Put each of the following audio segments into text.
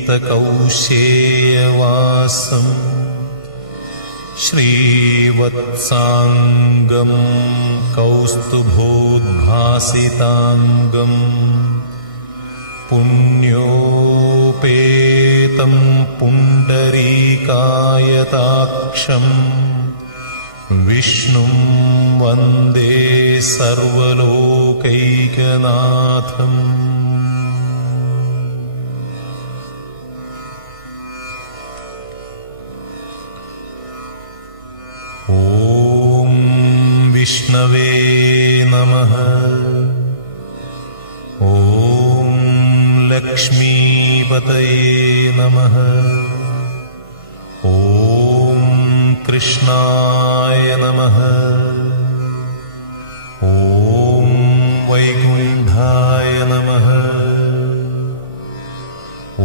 पीतकौशेयवासम् श्रीवत्साङ्गं कौस्तुभोद्भासिताङ्गं पुण्योपेतं पुण्डरीकायताक्षं विष्णुं वन्दे सर्वलोकैकनाथम्। ॐ विष्णवे नमः। ॐ लक्ष्मीपतये नमः। ॐ कृष्णाय नमः। ॐ वैकुण्ठाय नमः।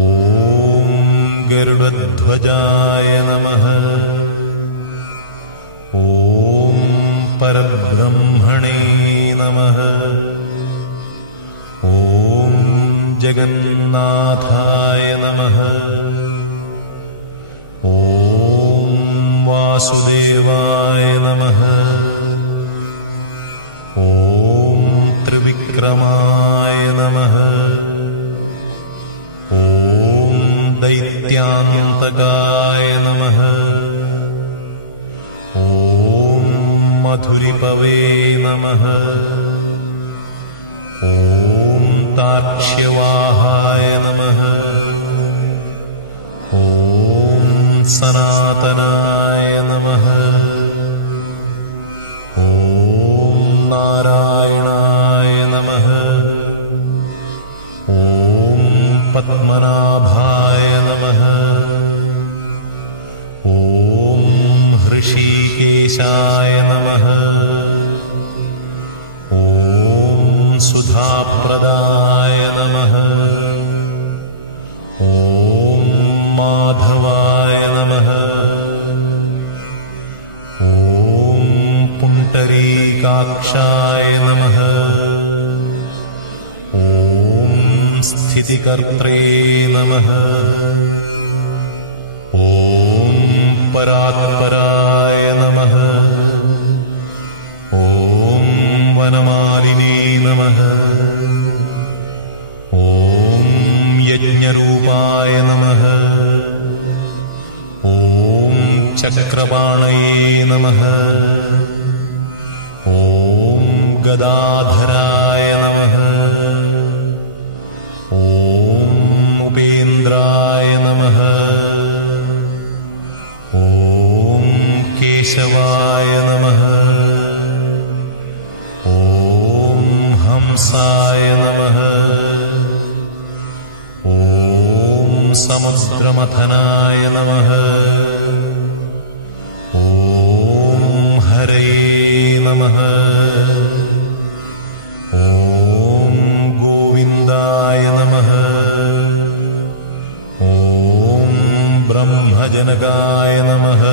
ॐ गरुडध्वजाय नमः। ॐ परब्रह्मणे नमः। ॐ जगन्नाथाय नमः। ॐ वासुदेवाय नमः। ॐ त्रिविक्रमाय नमः। ॐ दैत्यान्तकाय नमः। ॐ मधुरिपवे नमः। ॐ तार्क्ष्यवाहाय नमः। ॐ सनातनाय नमः। ॐ नारायणाय नमः। ॐ पद्मनाभाय नमः। ॐ ऋषिकेशाय नमः। ॐ सुधाप्रदाय नमः। ॐ माधवाय नमः। ॐ पुण्डरीकाक्षाय नमः। ॐ स्थितिकर्त्रे नमः। ॐ परात्पराय नमः। ॐ वनमालिने नमः। ॐ यज्ञरूपाय नमः। ॐ चक्रपाणये नमः। ॐ गदाधराय नमः। ॐ उपेन्द्राय नमः। ॐ केशवाय नमः। ॐ हंसाय नमः। ॐ समुद्रमथनाय नमः। ॐ हरये नमः। ॐ गोविन्दाय नमः। ॐ ब्रह्मजनकाय नमः।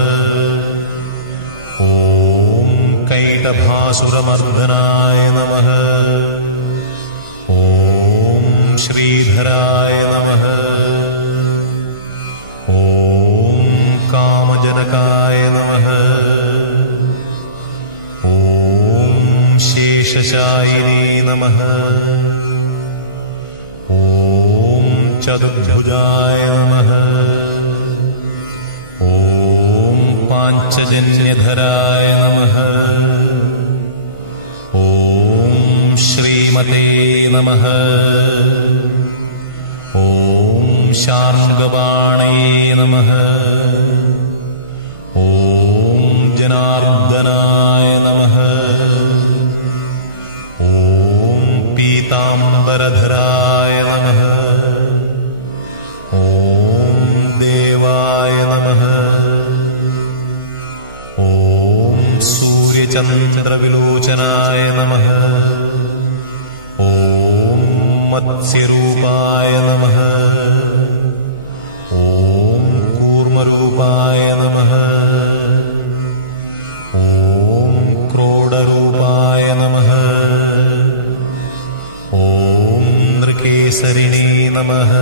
ॐ कैटभासुरमर्दनाय नमः। ॐ श्रीधराय नमः। ॐ कामजनकाय नमः। ॐ शेषशायिने नमः। ॐ चतुर्भुजाय नमः। ॐ पाञ्चजन्यधराय नमः। ॐ श्रीमते नमः। ॐ शार्ङ्गबाणे नमः। ॐ जनार्दनाय नमः। ॐ पीताम्बरधराय नमः। ॐ देवाय नमः। ॐ सूर्यचन्द्रविलोचनाय नमः। ॐ मत्स्यरूपाय नमः। ॐ कूर्मरूपाय नमः। ॐ क्रोडरूपाय नमः। ॐ नृकेसरिणे नमः।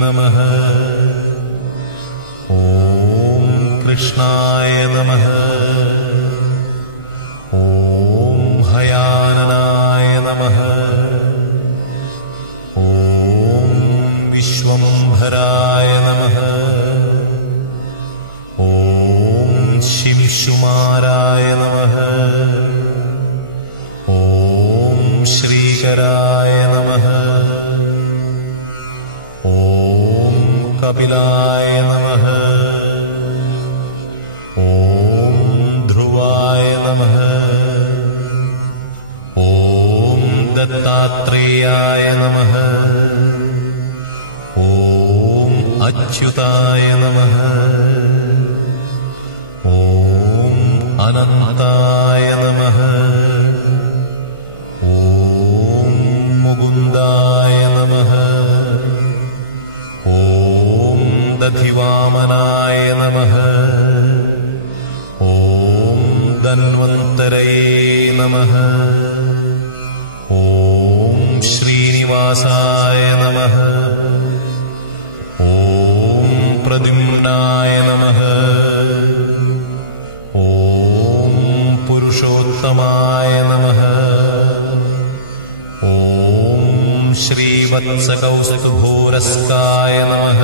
നമഃ. ഓം കൃഷ്ണായ നമഃ. ഓം ഹയാനനായ നമഃ. ഓം വിശ്വംഭരായ നമഃ. ഓം ശിംശുമാരായ നമഃ. ഓം ശ്രീകരായ നമഃ. ഓം കപിലായ നമഃ. ഓം ധ്രുവായ നമഃ. ഓം ദത്താത്രേയായ നമഃ. ഓം അച്യുതായ നമഃ. ഓം അനന്തായ നമഃ. ഓം മുകുന്ദായ നമഃ. ഓം ദധിവാമനായ നമഃ. ഓം ധന്വന്തരയേ നമഃ. ഓം ശ്രീനിവാസായ നമഃ. ഓം പ്രദ്യുമ്നായ നമഃ. ഓം പുരുഷോത്തമായ നമഃ. ഓം ശ്രീവത്സകൗസ്തുഭോരസ്കായ നമഃ.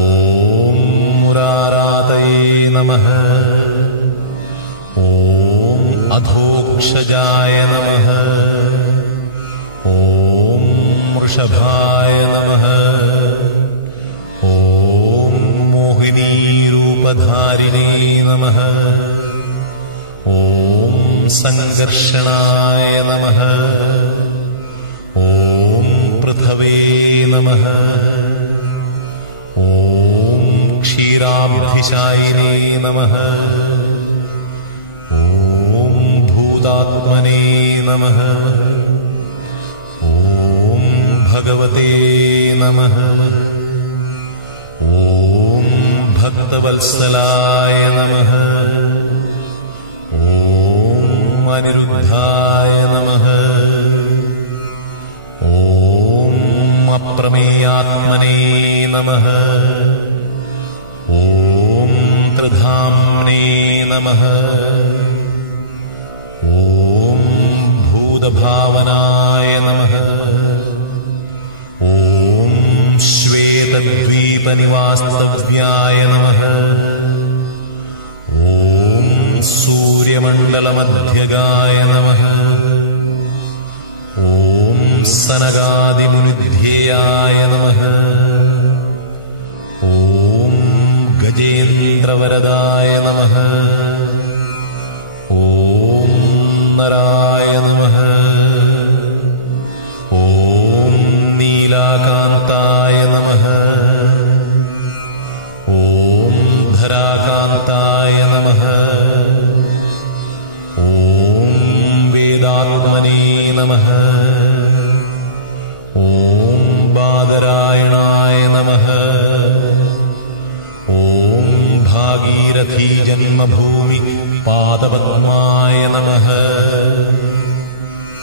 ഓം മുരാരാതയേ നമഃ. ഓം അധോക്ഷജായ നമഃ. ഓം വൃഷഭായ നമഃ. ഓം മോഹിനീരൂപധാരിണേ നമഃ. ഓം സംഘർഷണായ നമഃ. ഓം പൃഥവേ നമഃ. ഓം ക്ഷീരാബ്ധിശായിനേ നമഃ. ഓം ഭൂതാത്മനേ നമഃ. ഓം ഭഗവതേ നമഃ. ഓം ഭക്തവത്സലായ നമഃ. ഓം അനിരുദ്ധായ നമഃ. ഓം അപ്രമേയാത്മനേ നമഃ. ഓം ത്രിധാംനേ നമഃ. ഓം ഭൂതഭാവനായ നമഃ. ഓം ശ്വേതദ്വീപനിവാസ്തവ്യായ നമഃ. ഓം സൂര്യമണ്ഡലമധ്യഗായ നമഃ. ഓം സനകാദിമുനിധ്യേയായ നമഃ. ഓം ഗജേന്ദ്രവരദായ നമഃ. ഓം നരായ നമഃ. ഓം നീലാകാന്തായ നമഃ. ഓം ധരാകാന്തായ നമഃ. ഓം വേദാത്മനേ നമഃ. ഓം ബാദരായണായ നമഃ. ഓം ഭാഗീരഥീ ജന്മഭൂമി പാദപദ്മായ നമഃ.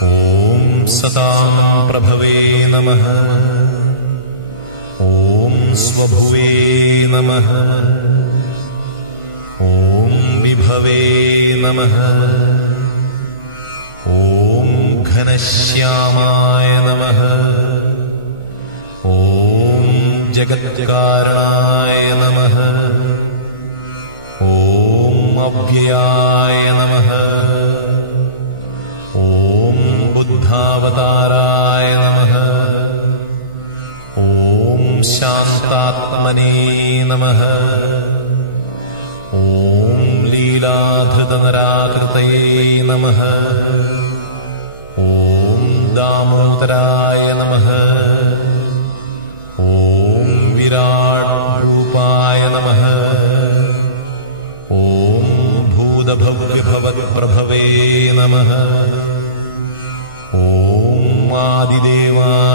ഓം സതാം പ്രഭവേ നമഃ. ഓം സ്വഭുവേ നമഃ. ഓം വിഭവേ നമഃ. ഓം ഘനശ്യാമായ നമഃ. ഓം ജഗത്കാരണായ നമഃ. ഓം അവ്യയായ നമഃ. ഓം ബുദ്ധാവതാരായ നമഃ. ഓം ശാന്താത്മനേ നമഃ. ഓം ലീലാധൃതനരാകൃതയേ നമഃ. ഓം ദാമോദരായ നമഃ. ഓം വിരാട് രൂപായ നമഃ. ഓം ഭൂതഭവ്യഭവത്പ്രഭവേ നമഃ. ഓം ആദിദേവായ